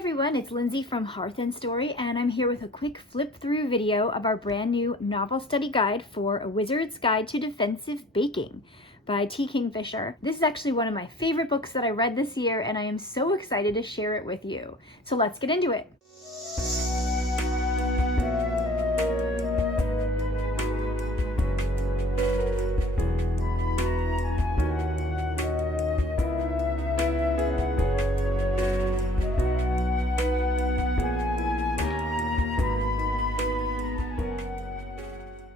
everyone, it's Lindsay from Hearth and Story, and I'm here with a quick flip through video of our brand new novel study guide for A Wizard's Guide to Defensive Baking by Kingfisher. This is actually one of my favorite books that I read this year, and I am so excited to share it with you. So let's get into it.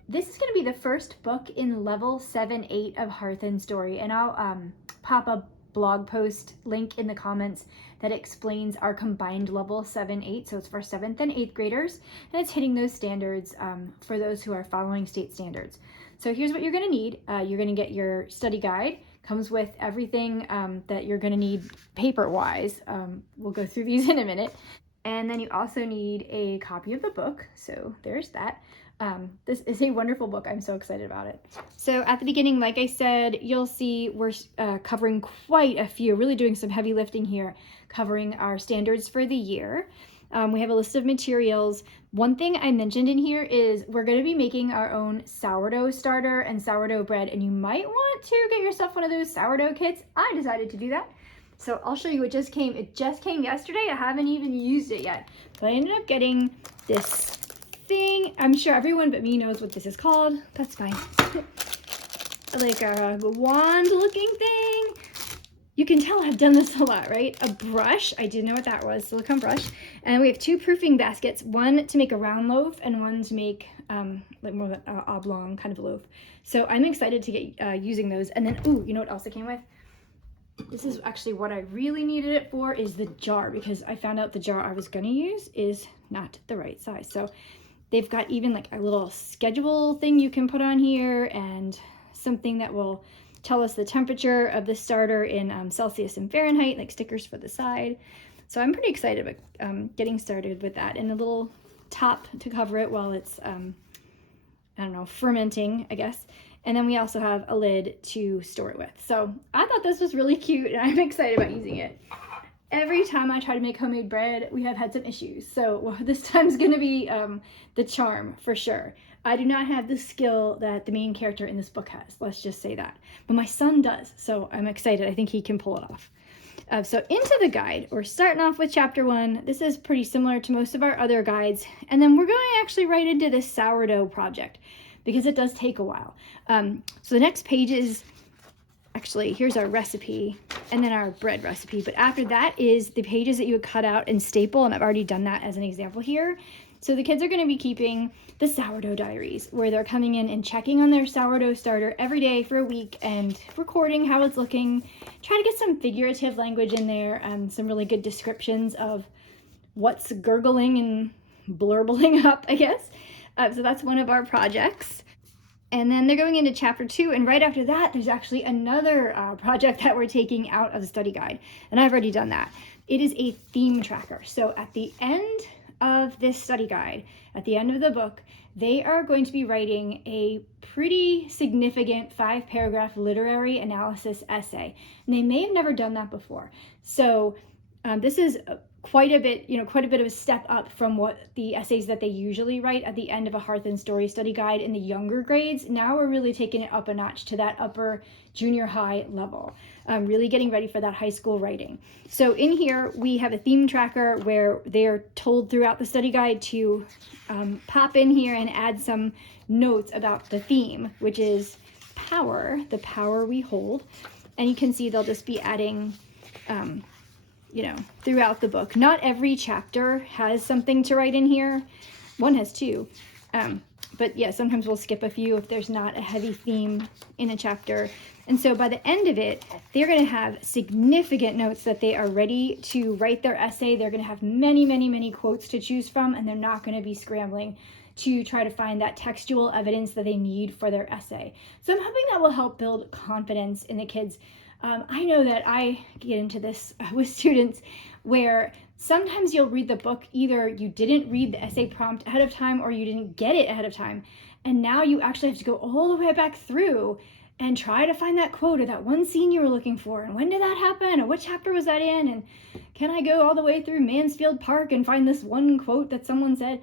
This is going to be the first book in level 7-8 of Hearth and Story, and I'll pop a blog post link in the comments that explains our combined level 7-8. So it's for 7th and 8th graders, and it's hitting those standards for those who are following state standards. So here's what you're going to need. You're going to get your study guide. Comes with everything that you're going to need paper-wise. We'll go through these in a minute. And then you also need a copy of the book. So there's that. This is a wonderful book. I'm so excited about it. So at the beginning, like I said, you'll see we're covering quite a few, really doing some heavy lifting here, covering our standards for the year. We have a list of materials. One thing I mentioned in here is we're going to be making our own sourdough starter and sourdough bread, and you might want to get yourself one of those sourdough kits. I decided to do that. So I'll show you what just came. It just came yesterday. I haven't even used it yet, but I ended up getting this thing. I'm sure everyone but me knows what this is called. That's fine. Like a wand looking thing. You can tell I've done this a lot, right? A brush. I didn't know what that was. Silicone brush. And we have two proofing baskets. One to make a round loaf and one to make like more of an oblong kind of loaf. So I'm excited to get using those. And then, ooh, you know what else it came with? This is actually what I really needed it for, is the jar, because I found out the jar I was going to use is not the right size. So they've got even like a little schedule thing you can put on here, and something that will tell us the temperature of the starter in Celsius and Fahrenheit, like stickers for the side. So I'm pretty excited about getting started with that, and a little top to cover it while it's, I don't know, fermenting, I guess. And then we also have a lid to store it with. So I thought this was really cute, and I'm excited about using it. Every time I try to make homemade bread, we have had some issues. So this time's gonna be the charm for sure. I do not have the skill that the main character in this book has, let's just say that. But my son does, so I'm excited. I think he can pull it off. So into the guide, we're starting off with chapter 1. This is pretty similar to most of our other guides. And then we're going actually right into this sourdough project, because it does take a while. So the next page is, actually, here's our recipe and then our bread recipe. But after that is the pages that you would cut out and staple, and I've already done that as an example here. So the kids are going to be keeping the sourdough diaries, where they're coming in and checking on their sourdough starter every day for a week and recording how it's looking. Try to get some figurative language in there and some really good descriptions of what's gurgling and blurbling up, I guess. So that's one of our projects. And then they're going into chapter 2, and right after that, there's actually another project that we're taking out of the study guide, and I've already done that. It is a theme tracker. So at the end of this study guide, at the end of the book, they are going to be writing a pretty significant 5-paragraph literary analysis essay, and they may have never done that before. So this is quite a bit of a step up from what the essays that they usually write at the end of a Hearth and Story study guide in the younger grades. Now we're really taking it up a notch to that upper junior high level, really getting ready for that high school writing. So in here we have a theme tracker where they're told throughout the study guide to pop in here and add some notes about the theme, which is power, the power we hold. And you can see they'll just be adding throughout the book. Not every chapter has something to write in here. One has 2. But yeah, sometimes we'll skip a few if there's not a heavy theme in a chapter. And so by the end of it, they're going to have significant notes that they are ready to write their essay. They're going to have many, many, many quotes to choose from, and they're not going to be scrambling to try to find that textual evidence that they need for their essay. So I'm hoping that will help build confidence in the kids. I know that I get into this with students where sometimes you'll read the book, either you didn't read the essay prompt ahead of time or you didn't get it ahead of time. And now you actually have to go all the way back through and try to find that quote or that one scene you were looking for, and when did that happen, and what chapter was that in, and can I go all the way through Mansfield Park and find this one quote that someone said?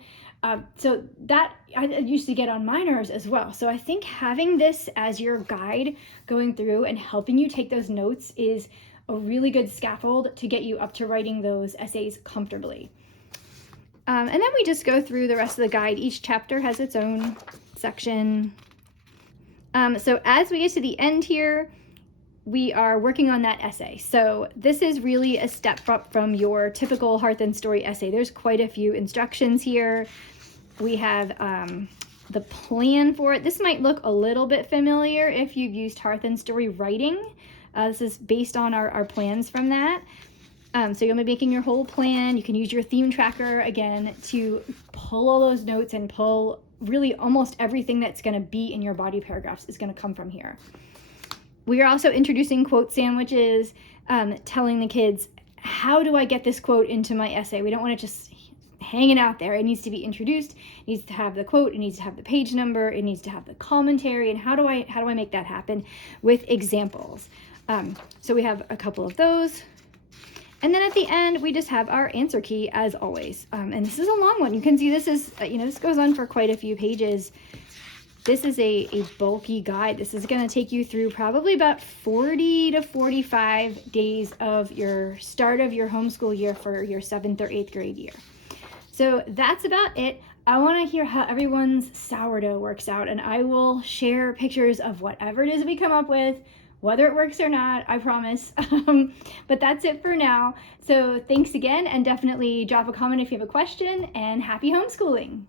So that I used to get on my nerves as well. So I think having this as your guide going through and helping you take those notes is a really good scaffold to get you up to writing those essays comfortably. And then we just go through the rest of the guide. Each chapter has its own section. So as we get to the end here, we are working on that essay. So this is really a step up from your typical Hearth and Story essay. There's quite a few instructions here. We have the plan for it. This might look a little bit familiar if you've used Hearth and Story writing. This is based on our plans from that. So you'll be making your whole plan. You can use your theme tracker again to pull all those notes and pull really almost everything that's going to be in your body paragraphs is going to come from here. We are also introducing quote sandwiches, telling the kids, how do I get this quote into my essay? We don't want it just hanging out there. It needs to be introduced. It needs to have the quote. It needs to have the page number. It needs to have the commentary. And how do I make that happen with examples? So we have a couple of those. And then at the end, we just have our answer key as always. And this is a long one. You can see this is, this goes on for quite a few pages. This is a bulky guide. This is going to take you through probably about 40 to 45 days of your start of your homeschool year for your 7th or 8th grade year. So that's about it. I want to hear how everyone's sourdough works out, and I will share pictures of whatever it is we come up with, whether it works or not, I promise. But that's it for now. So thanks again, and definitely drop a comment if you have a question, and happy homeschooling.